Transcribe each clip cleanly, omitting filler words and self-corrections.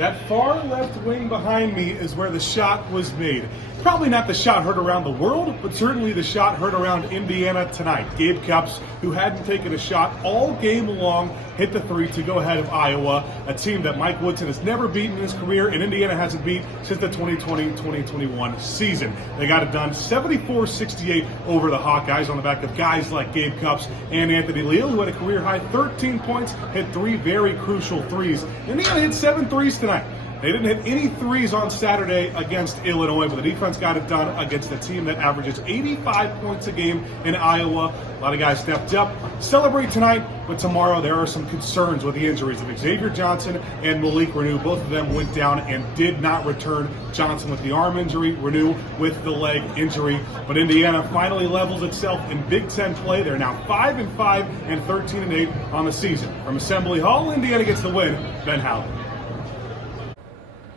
That far left wing behind me is where the shot was made. Probably not the shot heard around the world, but certainly the shot heard around Indiana tonight. Gabe Cupps, who hadn't taken a shot all game long, hit the three to go ahead of Iowa, a team that Mike Woodson has never beaten in his career, and Indiana hasn't beat since the 2020-2021 season. They got it done 74-68 over the Hawkeyes on the back of guys like Gabe Cupps and Anthony Leal, who had a career-high 13 points, hit three very crucial threes. Indiana hit 7 threes tonight. They didn't hit any threes on Saturday against Illinois, but the defense got it done against a team that averages 85 points a game in Iowa. A lot of guys stepped up. Celebrate tonight, but tomorrow there are some concerns with the injuries of Xavier Johnson and Malik Reneau. Both of them went down and did not return. Johnson with the arm injury, Reneau with the leg injury. But Indiana finally levels itself in Big Ten play. They're now 5-5 and 13-8 on the season. From Assembly Hall, Indiana gets the win. Ben Howland.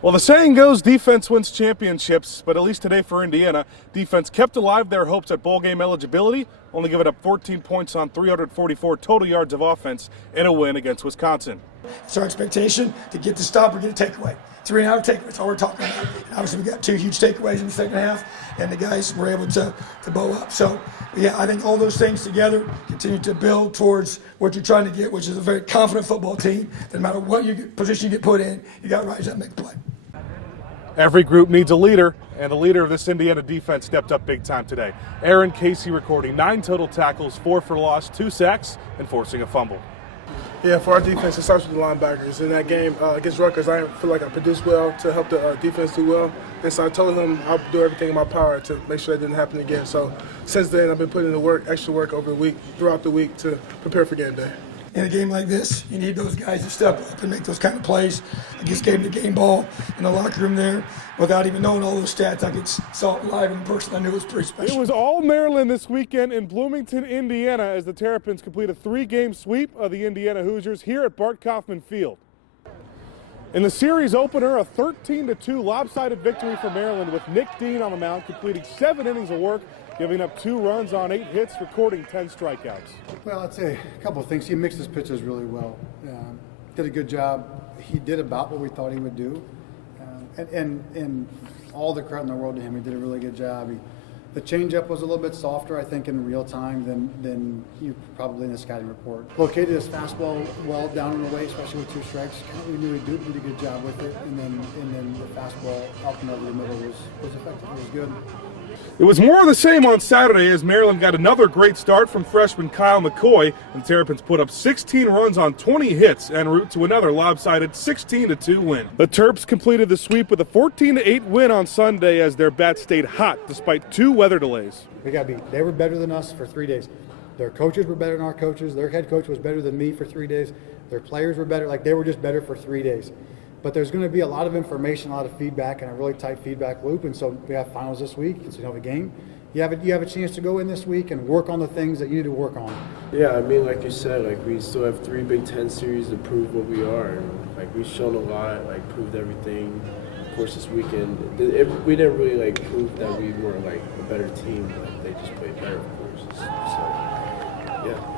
Well, the saying goes defense wins championships, but at least today for Indiana, defense kept alive their hopes at bowl game eligibility, only giving up 14 points on 344 total yards of offense in a win against Wisconsin. It's our expectation to get the stop or get a takeaway. 3.5 takeaways, that's all we're talking about. And obviously we got 2 huge takeaways in the second half, and the guys were able to bow up. So, yeah, I think all those things together continue to build towards what you're trying to get, which is a very confident football team. No matter what position you get put in, you got to rise up and make a play. Every group needs a leader, and the leader of this Indiana defense stepped up big time today. Aaron Casey recording 9 total tackles, 4 for loss, 2 sacks, and forcing a fumble. Yeah, for our defense, it starts with the linebackers. In that game against Rutgers, I feel like I produced well to help the defense do well. And so I told them I'll do everything in my power to make sure that didn't happen again. So since then, I've been putting in the work, extra work over the week, throughout the week to prepare for game day. In a game like this, you need those guys to step up and make those kind of plays. I just gave them the game ball in the locker room there. Without even knowing all those stats, I could saw it live in person. I knew it was pretty special. It was all Maryland this weekend in Bloomington, Indiana, as the Terrapins complete a 3-game sweep of the Indiana Hoosiers here at Bart Kaufman Field. In the series opener, a 13-2 lopsided victory for Maryland with Nick Dean on the mound, completing 7 innings of work, giving up 2 runs on 8 hits, recording 10 strikeouts. Well, I'd say a couple of things. He mixed his pitches really well. Did a good job. He did about what we thought he would do. And all the credit in the world to him. He did a really good job. The changeup was a little bit softer, I think, in real time than you probably in the scouting report. Located his fastball well down and away, especially with 2 strikes. We knew he did a good job with it, and then the fastball up and over the middle was effective. It was good. It was more of the same on Saturday as Maryland got another great start from freshman Kyle McCoy, and the Terrapins put up 16 runs on 20 hits en route to another lopsided 16-2 win. The Terps completed the sweep with a 14-8 win on Sunday as their bats stayed hot despite 2 weather delays. They were better than us for 3 days. Their coaches were better than our coaches. Their head coach was better than me for 3 days. Their players were better. They were just better for 3 days. But there's going to be a lot of information, a lot of feedback, and a really tight feedback loop. And so we have finals this week, so you have a game. You have a chance to go in this week and work on the things that you need to work on. Yeah, I mean, like you said, we still have 3 Big Ten series to prove what we are. And, we've shown a lot, proved everything. Of course, this weekend, we didn't really, prove that we were, a better team. They just played better, of course. So, yeah.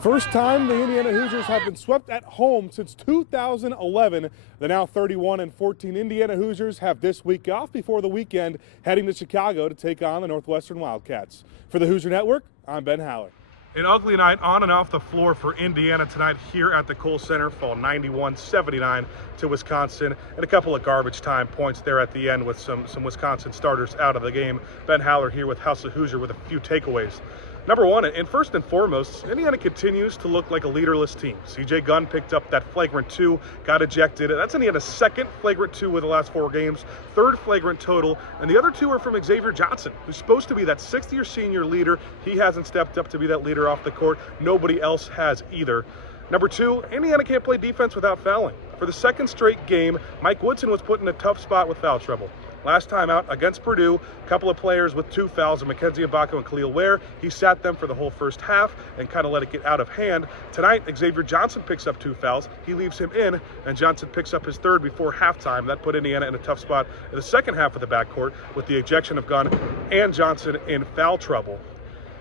First time the Indiana Hoosiers have been swept at home since 2011. The now 31-14 Indiana Hoosiers have this week off before the weekend, heading to Chicago to take on the Northwestern Wildcats. For the Hoosier Network, I'm Ben Howard. An ugly night on and off the floor for Indiana tonight here at the Kohl Center, fall 91-79 to Wisconsin, and a couple of garbage time points there at the end with some Wisconsin starters out of the game. Ben Howard here with House of Hoosier with a few takeaways. Number one, and first and foremost, Indiana continues to look like a leaderless team. C.J. Gunn picked up that flagrant 2, got ejected. That's Indiana's 2nd flagrant 2 with the last 4 games, 3rd flagrant total, and the other 2 are from Xavier Johnson, who's supposed to be that 6th-year senior leader. He hasn't stepped up to be that leader off the court. Nobody else has either. Number 2, Indiana can't play defense without fouling. For the 2nd straight game, Mike Woodson was put in a tough spot with foul trouble. Last time out against Purdue, a couple of players with 2 fouls, Mackenzie Mbako and Khalil Ware. He sat them for the whole first half and kind of let it get out of hand. Tonight, Xavier Johnson picks up 2 fouls. He leaves him in, and Johnson picks up his 3rd before halftime. That put Indiana in a tough spot in the second half of the backcourt with the ejection of Gunn and Johnson in foul trouble.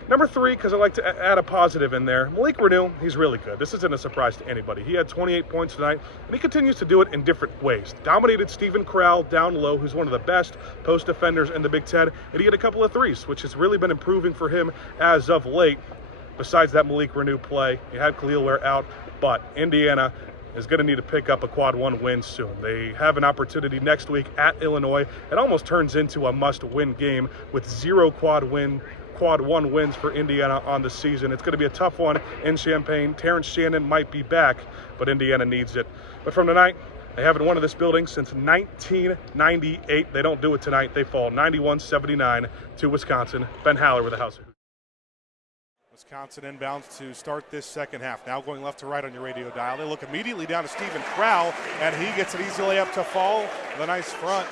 Number 3, because I like to add a positive in there, Malik Reneau, he's really good. This isn't a surprise to anybody. He had 28 points tonight, and he continues to do it in different ways. Dominated Stephen Corral down low, who's one of the best post defenders in the Big Ten, and he had a couple of threes, which has really been improving for him as of late. Besides that Malik Reneau play, he had Khalil Ware out, but Indiana is going to need to pick up a quad 1 win soon. They have an opportunity next week at Illinois. It almost turns into a must-win game with 0 quad 1 wins for Indiana on the season. It's going to be a tough one in Champaign. Terrence Shannon might be back, but Indiana needs it. But from tonight, they haven't won in this building since 1998. They don't do it tonight. They fall 91-79 to Wisconsin. Ben Haller with the House. Wisconsin inbounds to start this second half. Now going left to right on your radio dial. They look immediately down to Stephen Corral, and he gets an easy layup to fall. The nice front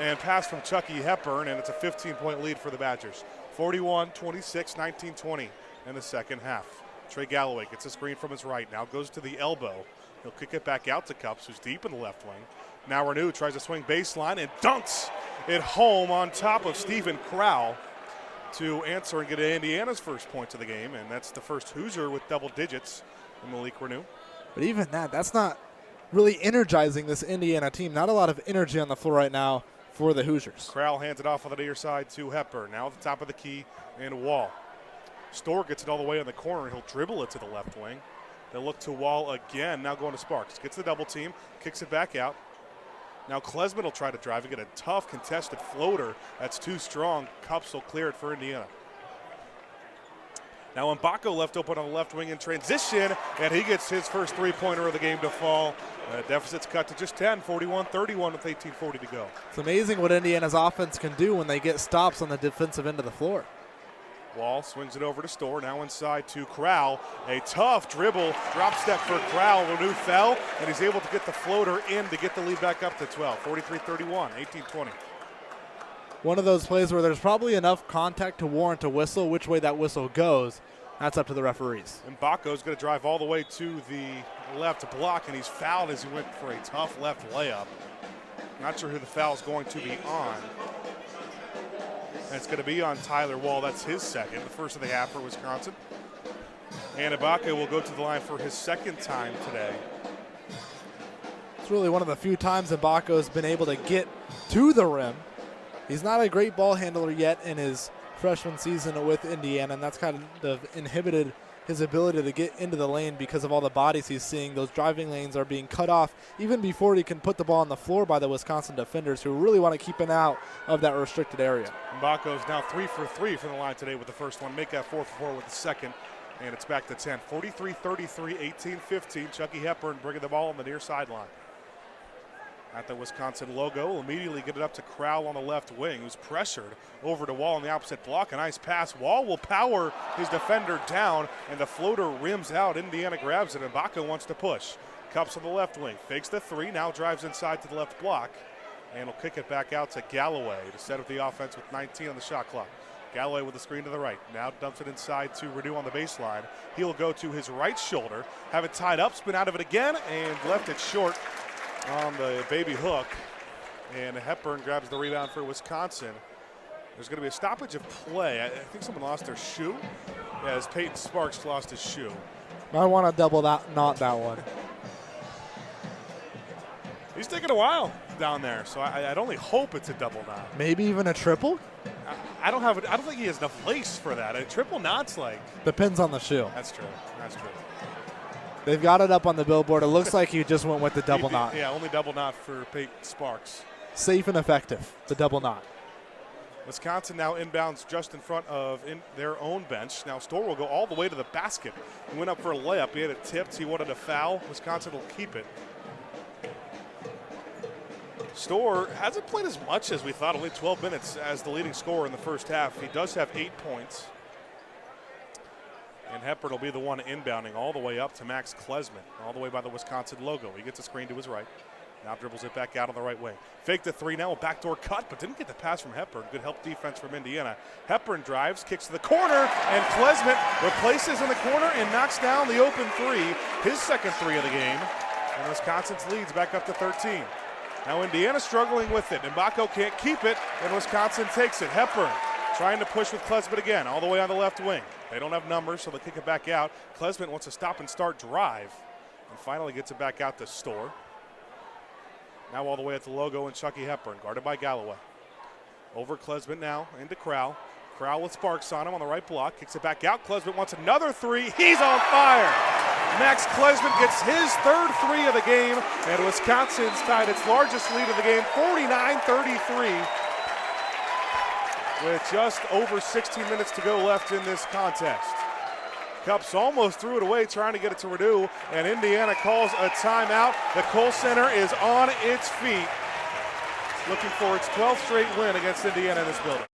and pass from Chucky Hepburn, and it's a 15-point lead for the Badgers. 41-26, 19-20 in the second half. Trey Galloway gets a screen from his right. Now goes to the elbow. He'll kick it back out to Cupps, who's deep in the left wing. Now Reneau tries to swing baseline and dunks it home on top of Stephen Corral to answer and get Indiana's first points of the game, and that's the first Hoosier with double digits in Malik Reneau. But even that's not really energizing this Indiana team. Not a lot of energy on the floor right now for the Hoosiers. Corral hands it off on the near side to Hepburn. Now at the top of the key and Wall. Storr gets it all the way in the corner. He'll dribble it to the left wing. They'll look to Wall again. Now going to Sparks. Gets the double team, kicks it back out. Now Klesman will try to drive and get a tough contested floater. That's too strong. Cupps will clear it for Indiana. Now Mbako left open on the left wing in transition, and he gets his first three-pointer of the game to fall. Deficit's cut to just 10, 41-31 with 18:40 to go. It's amazing what Indiana's offense can do when they get stops on the defensive end of the floor. Wall swings it over to Storr, now inside to Corral. A tough dribble, drop step for Corral. Reneau fell, and he's able to get the floater in to get the lead back up to 12. 43-31, 18-20. One of those plays where there's probably enough contact to warrant a whistle. Which way that whistle goes, that's up to the referees. Mbako's going to drive all the way to the left block, and he's fouled as he went for a tough left layup. Not sure who the foul is going to be on. And it's going to be on Tyler Wall. That's his second, the first of the half for Wisconsin. And Mbako will go to the line for his second time today. It's really one of the few times Mbako's been able to get to the rim. He's not a great ball handler yet in his freshman season with Indiana, and that's kind of inhibited his ability to get into the lane because of all the bodies he's seeing. Those driving lanes are being cut off even before he can put the ball on the floor by the Wisconsin defenders, who really want to keep him out of that restricted area. Mbako's now 3 for 3 from the line today with the first one. Make that 4 for 4 with the second, and it's back to 10. 43-33, 18-15. Chucky Hepburn bringing the ball on the near sideline. At the Wisconsin logo, will immediately get it up to Corral on the left wing, who's pressured over to Wall on the opposite block. A nice pass. Wall will power his defender down, and the floater rims out. Indiana grabs it, and Mbako wants to push. Cupps on the left wing, fakes the three, now drives inside to the left block, and will kick it back out to Galloway to set up the offense with 19 on the shot clock. Galloway with the screen to the right. Now dumps it inside to Reneau on the baseline. He'll go to his right shoulder, have it tied up, spin out of it again, and left it short on the baby hook, and Hepburn grabs the rebound for Wisconsin. There's going to be a stoppage of play. I think someone lost their shoe. As Peyton Sparks lost his shoe. I want to double that, not that one. He's taking a while down there, so I'd only hope it's a double knot. Maybe even a triple? I don't think he has enough lace for that. A triple knot's like. Depends on the shoe. That's true. That's true. They've got it up on the billboard. It looks like he just went with the double knot. Yeah, only double knot for Peyton Sparks. Safe and effective, the double knot. Wisconsin now inbounds just in front of their own bench. Now Storr will go all the way to the basket. He went up for a layup. He had it tipped. He wanted a foul. Wisconsin will keep it. Storr hasn't played as much as we thought, only 12 minutes as the leading scorer in the first half. He does have 8 points. And Hepburn will be the one inbounding all the way up to Max Klesman, all the way by the Wisconsin logo. He gets a screen to his right. Now dribbles it back out on the right wing. Fake the three now, a backdoor cut, but didn't get the pass from Hepburn. Good help defense from Indiana. Hepburn drives, kicks to the corner, and Klesman replaces in the corner and knocks down the open three, his second three of the game. And Wisconsin's leads back up to 13. Now Indiana struggling with it. Mbako can't keep it, and Wisconsin takes it. Hepburn Trying to push with Klesmit again, all the way on the left wing. They don't have numbers, so they kick it back out. Klesmit wants a stop and start drive, and finally gets it back out to Storr. Now all the way at the logo and Chucky Hepburn, guarded by Galloway. Over Klesmit now, into Crowell. Crowell with Sparks on him on the right block, kicks it back out. Klesmit wants another three. He's on fire. Max Klesmit gets his third three of the game, and Wisconsin's tied its largest lead of the game, 49-33. With just over 16 minutes to go left in this contest. Cups almost threw it away trying to get it to Renew, and Indiana calls a timeout. The Kohl Center is on its feet, looking for its 12th straight win against Indiana in this building.